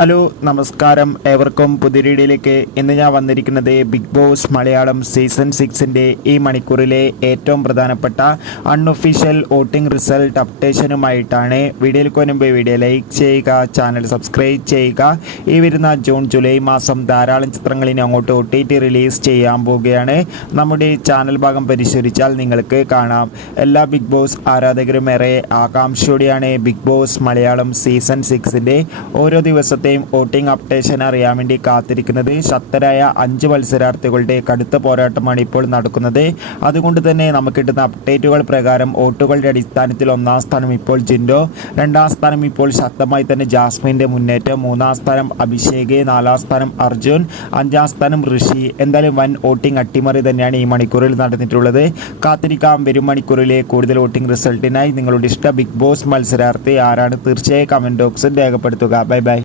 Hello നമസ്കാരം, ഏവർക്കും പുതിയ വീഡിയോയിലേക്ക്. ഇന്ന് ഞാൻ വന്നിരിക്കുന്നത് ബിഗ് ബോസ് മലയാളം സീസൺ 6ൻ്റെ ഈ മണിക്കൂറിലെ ഏറ്റവും പ്രധാനപ്പെട്ട അൺഒഫീഷ്യൽ വോട്ടിംഗ് റിസൾട്ട് അപ്ഡേഷനുമായിട്ടാണ്. വീഡിയോയിലേക്ക് മുൻപ് വീഡിയോ ലൈക്ക് ചെയ്യുക, ചാനൽ സബ്സ്ക്രൈബ് ചെയ്യുക. ഈ വരുന്ന ജൂൺ ജൂലൈ മാസം ധാരാളം ചിത്രങ്ങളിനി അങ്ങോട്ട് OTT റിലീസ് ചെയ്യാൻ പോവുകയാണ്. നമ്മുടെ ചാനൽ ഭാഗം പരിശോധിച്ചാൽ നിങ്ങൾക്ക് കാണാം. എല്ലാ ബിഗ് ബോസ് ആരാധകരും ഏറെ ആകാംക്ഷയോടെയാണ് ബിഗ് ബോസ് മലയാളം സീസൺ 6ൻ്റെ ഓരോ ദിവസത്തെ വോട്ടിംഗ് അപ്ഡേഷൻ അറിയാൻ വേണ്ടി കാത്തിരിക്കുന്നത്. ശക്തരായ 5 മത്സരാർത്ഥികളുടെ കടുത്ത പോരാട്ടമാണ് ഇപ്പോൾ നടക്കുന്നത്. അതുകൊണ്ട് തന്നെ നമുക്ക് കിട്ടുന്ന അപ്ഡേറ്റുകൾ പ്രകാരം വോട്ടുകളുടെ അടിസ്ഥാനത്തിൽ 1ാം സ്ഥാനം ഇപ്പോൾ ജിൻഡോ, 2ാം സ്ഥാനം ഇപ്പോൾ ശക്തമായി തന്നെ ജാസ്മിൻ്റെ മുന്നേറ്റം, 3ാം സ്ഥാനം അഭിഷേക്, 4ാം സ്ഥാനം അർജുൻ, 5ാം സ്ഥാനം ഋഷി. എന്തായാലും വൻ വോട്ടിംഗ് അട്ടിമറി തന്നെയാണ് ഈ മണിക്കൂറിൽ നടന്നിട്ടുള്ളത്. കാത്തിരിക്കാം വരും മണിക്കൂറിലെ കൂടുതൽ വോട്ടിംഗ് റിസൾട്ടിനായി. നിങ്ങളുടെ ഇഷ്ട ബിഗ് ബോസ് മത്സരാർത്ഥി ആരാണ്? തീർച്ചയായും കമൻറ്റ് ബോക്സിൽ രേഖപ്പെടുത്തുക. Bye bye.